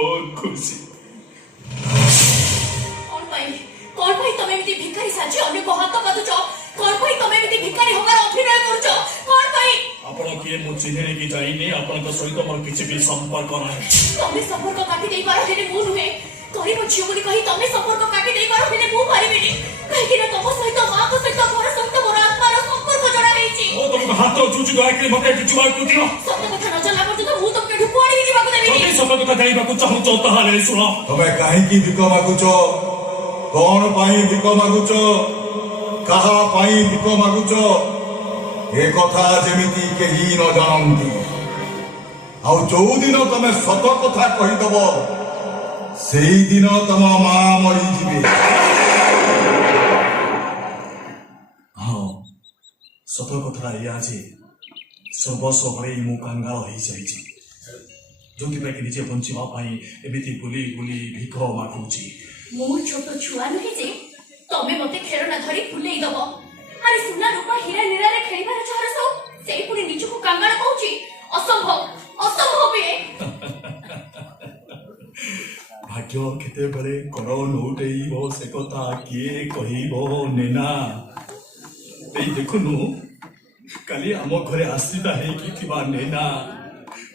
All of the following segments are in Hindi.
बहुत खुशी। कौन भाई तमे एमती भिखारी साजी अन्य को हाथ काटुछ? कौन भाई तमे एमती भिखारी होकर अभिनय करूछ? कौन भाई? आपण किए मु चिन्हे कि जाइने आपण तो सहित मोर किछि भी संपर्क नाही। तमे संपर्क काटी देई पारो हेले मु नुहे। कहि मु झियो बोली कहि तमे संपर्क काटी देई पारो हेले मु पारिबिनी। कहि कि तम सहित मां को सहित घर सहित मोर आत्मार संपर्क जोड़ा हेछि। ओ तुम हाथ चुचु दया कि मते किछु बात कुतिनो। सत्य कथा न जानला पर्यंत मु तुमके ढुकुआड़ी भी जीवाको देबिनी। जदि सत्य कथा जाइबाकू चाहू ताहाले सुनो। तमे काहे की भिक मागुछ? कौन पाई भिक मागुछ? कहा पाई भिक मागुछ? ए कथा जेमिति केही न जानंती। आउ जो दिन तमे सत कथा कहिदब सेही दिन तम मां मरी जिवे। हाँ सत कथा या जे सर्वस्व हरे मु कांगाल होई जाइछि। जोंति पे कि निजे बंचिबा पाई एमिति बुली बुली भिख मागुछि। मु छोट छुआ नहीं जे तमे मते खेरना धरी फुलेई दबो। अरे सुना रूपा हीरा नीरा रे खेलिबार चहरस सेई पुनी निजको कांगाल कहूची। असंभव असंभव ए। भाग्य केते बेले कर नोटेइबो से कथा किए कहिबो नेना। एई देखुनु काली आम घरे आसीता हे कि थिबा नेना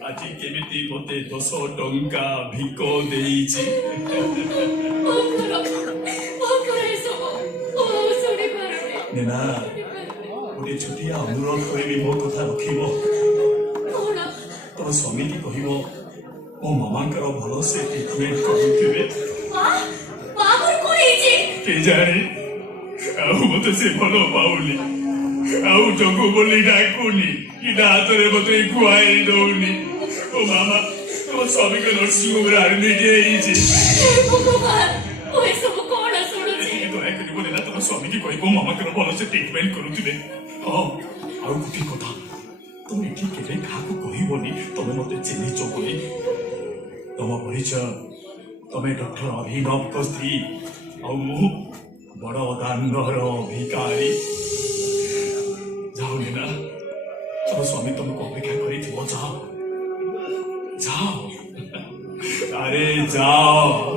আজি केमिति मते 10 टंका भिक देइछि। नेना गोटे छुटिया अनुरोध करी मो कथा रखिब। तुम स्वामी की कहब मो मामांकर भल से ट्रिटमेंट करुवे के जाने मत से भल पाऊनी आउ जगू बोली डाकुनी कि हाथरे मत खुआई दौनी। ओ मामा तुम स्वामी को नर्सिंग होम एडमिट तुम स्वामी की कह मामा कर भल से ट्रिटमेंट करुवे। हाँ आउ गोटे कथा तुम ये केवे क्या कहबनी तुम मत चिन्हिच बोली। तुम परिचय तुम डॉक्टर अभिनव को स्त्री आउ बड़ दानर भिकारी। जाओ ना तुम स्वामी तुमको अपेक्षा कर जाओ जाओ अरे जाओ।